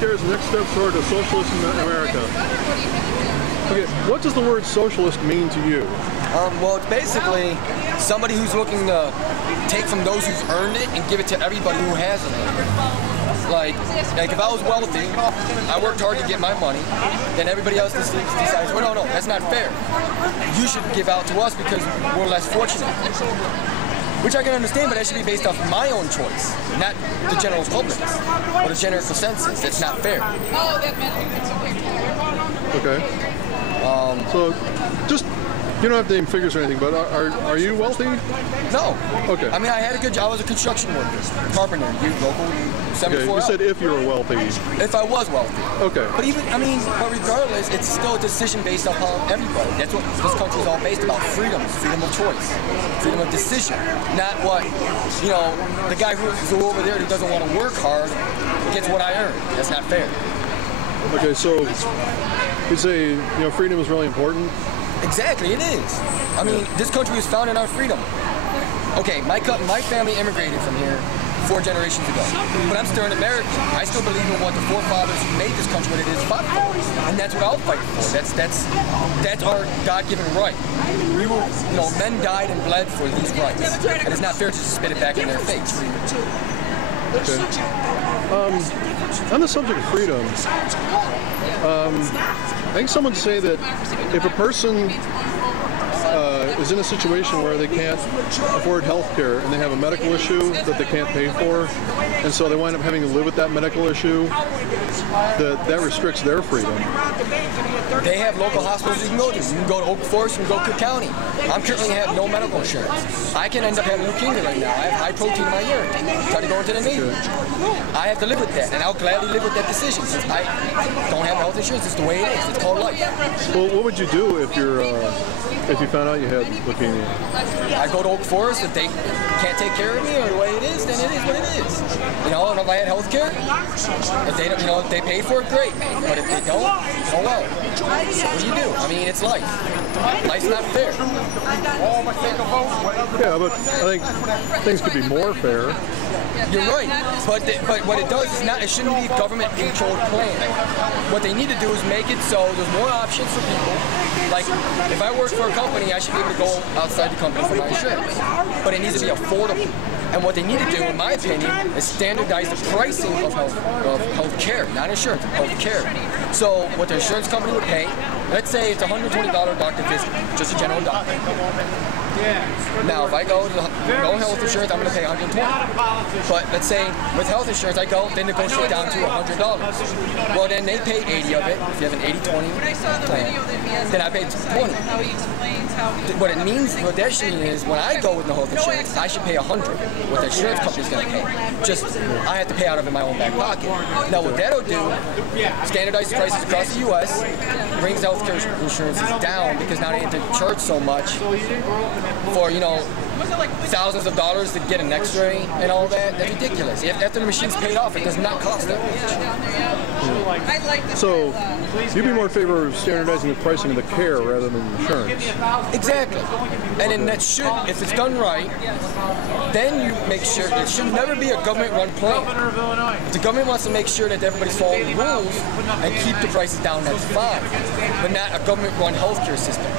healthcare is the next step toward a socialist America. Okay, what does the word socialist mean to you? Well, it's basically somebody who's looking to take from those who've earned it and give it to everybody who hasn't. Like if I was wealthy, I worked hard to get my money, then everybody else decides, well, no, that's not fair. You should give out to us because we're less fortunate. Which I can understand, but that should be based off my own choice, not the general public's, or the general consensus. That's not fair. Okay. So, just, you don't have to name figures or anything, but are you wealthy? No. Okay. I mean, I had a good job. I was a construction worker, carpenter, local 74. Okay, you said if you were wealthy. If I was wealthy. Okay. But but regardless, it's still a decision based upon everybody. That's what this country is all based about: freedom of choice, freedom of decision. Not what, the guy who's over there who doesn't want to work hard gets what I earn. That's not fair. Okay, so you say freedom is really important. Exactly, it is. I mean, this country was founded on freedom. Okay, my family immigrated from here 4 generations ago, but I'm still an American. I still believe in what the forefathers who made this country what it is fought for, and that's what I'll fight for. That's our God-given right. We were, men died and bled for these rights, and it's not fair to just spit it back in their face. Okay. On the subject of freedom, I think someone say that if a person is in a situation where they can't afford health care and they have a medical issue that they can't pay for, and so they wind up having to live with that medical issue, that restricts their freedom. They have local hospitals you can go to. You can go to Oak Forest, you can go to Cook County. I'm currently have no medical insurance. I can end up having leukemia right now. I have high protein in my urine. Try to go into the Navy. I have to live with that, and I'll gladly live with that decision since I don't have health insurance. It's the way it is. It's called life. Well, what would you do if you found out you had leukemia? I go to Oak Forest. If they can't take care of me or the way it is, then it is what it is. And if I had health care, if they don't, if they pay for it, great. But if they don't, oh well. What do you do? I mean, it's life. Life's not fair. Yeah, but I think things could be more fair. You're right, but what it does is it shouldn't be a government-controlled plan. What they need to do is make it so there's more options for people. Like, if I work for a company, I should be able to go outside the company for my insurance. But it needs to be affordable. And what they need to do, in my opinion, is standardize the pricing of health care, not insurance, health care. So what the insurance company would pay, let's say it's a $120 doctor visit, just a general doctor. Now, if I go to no health insurance, I'm going to pay $120. But let's say with health insurance, I go, they negotiate down to $100. Well, then they pay 80 of it. If you have an 80-20 plan, then I pay 20. What it means, what that should mean is when I go with no health insurance, I should pay 100. What the insurance company's going to pay. Just, I have to pay out of it in my own back pocket. Now, what that'll do, standardize the prices across the U.S., brings healthcare insurances down because now they have to charge so much for, thousands of dollars to get an x-ray and all that. That's ridiculous. After the machine's paid off, it does not cost that much. So, you'd be more in favor of standardizing the pricing of the care rather than insurance. Exactly. And then that should, if it's done right, then you make sure, it should never be a government-run plan. If the government wants to make sure that everybody's following the rules and keep the prices down, that's fine. But not a government-run healthcare system.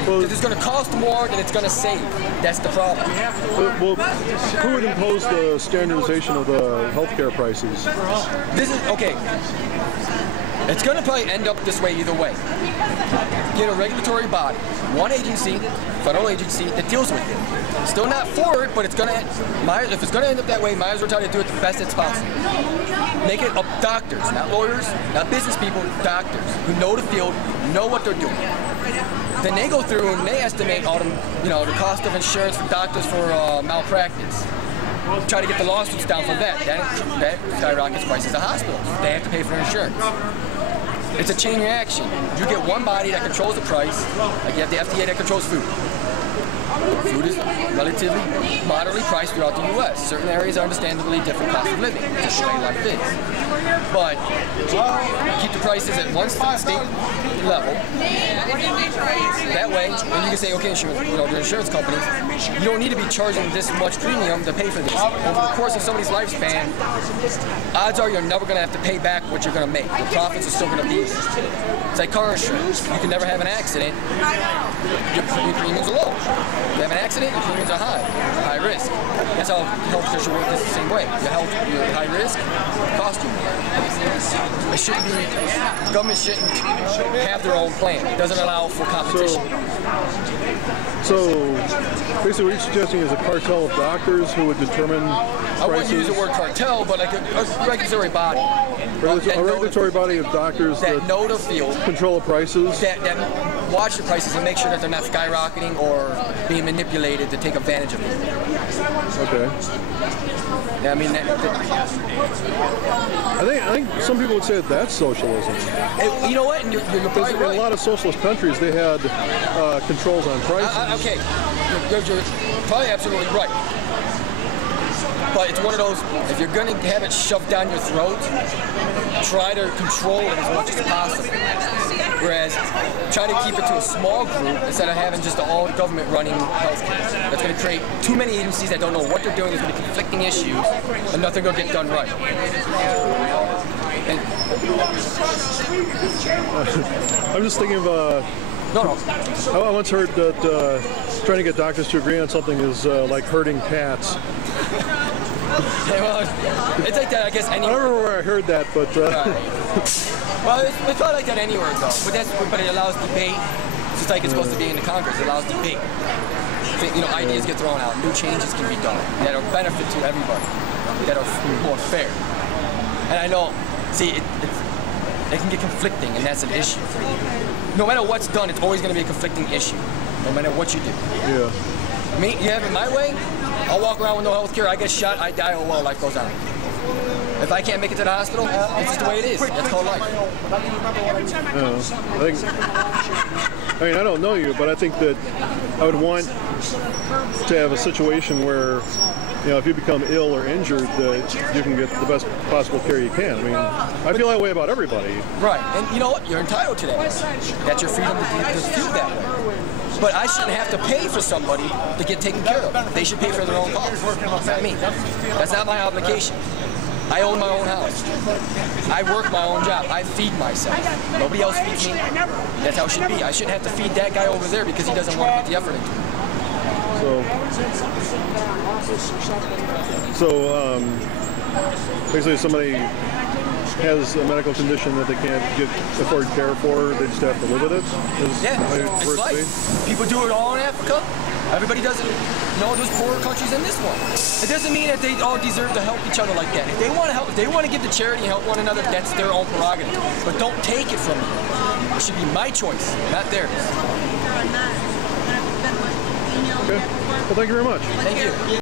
Because it's going to cost more than it's going to save. That's the problem. Well, who would impose the standardization of the healthcare prices? This is, okay. It's going to probably end up this way either way. Get a regulatory body, one agency, federal agency, that deals with it. Still not for it, but it's going to, if it's going to end up that way, might as well try to do it the best it's possible. Make it up doctors, not lawyers, not business people, doctors who know the field, know what they're doing. Then they go through and they estimate all the cost of insurance for doctors for malpractice. Try to get the lawsuits down for that. That skyrockets prices of hospitals. They have to pay for their insurance. it's a chain reaction. You get one body that controls the price, like you have the FDA that controls food. Food is relatively moderately priced throughout the U.S. Certain areas are understandably different cost of living, just the way life is. But keep the prices at one state level. That way, and you can say, okay, the insurance companies, you don't need to be charging this much premium to pay for this. Over the course of somebody's lifespan, odds are you're never going to have to pay back what you're going to make. The profits are still going to be. It's like car insurance. You can never have an accident. Your premiums are low. You have an accident, your premiums are high risk. That's how healthcare should work. It's the same way. Your high risk cost you more. It shouldn't be. The government shouldn't have their own plan. It doesn't allow for competition. So basically, what you're suggesting is a cartel of doctors who would determine prices? I wouldn't use the word cartel, but like a regulatory body. A regulatory body of doctors that know the field, control the prices, that watch the prices and make sure that they're not skyrocketing or being manipulated to take advantage of it. Okay. Yeah, I mean, I think some people would say that's socialism. You know what? And you're probably right. In a lot of socialist countries, they had controls on prices. Okay, you're probably absolutely right. But it's one of those, if you're going to have it shoved down your throat, try to control it as much as possible. Whereas, try to keep it to a small group instead of having just all government running healthcare. That's going to create too many agencies that don't know what they're doing. There's going to be conflicting issues, and nothing will get done right. And I'm just thinking of I once heard that trying to get doctors to agree on something is like herding cats. Yeah, well, it's like that, I guess, anywhere. I don't remember where I heard that, but... Well, it's probably like that anywhere, though. But it allows debate, just like it's supposed to be in the Congress. It allows debate. Ideas get thrown out. New changes can be done that are benefit to everybody, that are more fair. And I know, see, it can get conflicting, and that's an issue. No matter what's done, it's always going to be a conflicting issue, no matter what you do. Yeah. You have it my way, I'll walk around with no health care, I get shot, I die, oh well, life goes on. If I can't make it to the hospital, it's just the way it is. That's called life. I don't know you, but I think that I would want to have a situation where, if you become ill or injured, that you can get the best possible care you can. I mean, I feel that way about everybody. Right, and you know what? You're entitled to that. That's your freedom to feel that way. But I shouldn't have to pay for somebody to get taken care of. They should pay for their own costs. Not me. That's not my obligation. I own my own house. I work my own job. I feed myself. Nobody else feeds me. That's how it should be. I shouldn't have to feed that guy over there because he doesn't want to put the effort into it. So basically, if somebody has a medical condition that they can't afford care for, they just have to live with it? It's life. People do it all in Africa. Everybody does it. There's poorer countries than this one. It doesn't mean that they all deserve to help each other like that. If they want to help, if they want to give to charity and help one another, that's their own prerogative. But don't take it from me. It should be my choice, not theirs. Okay. Well, thank you very much. Thank you.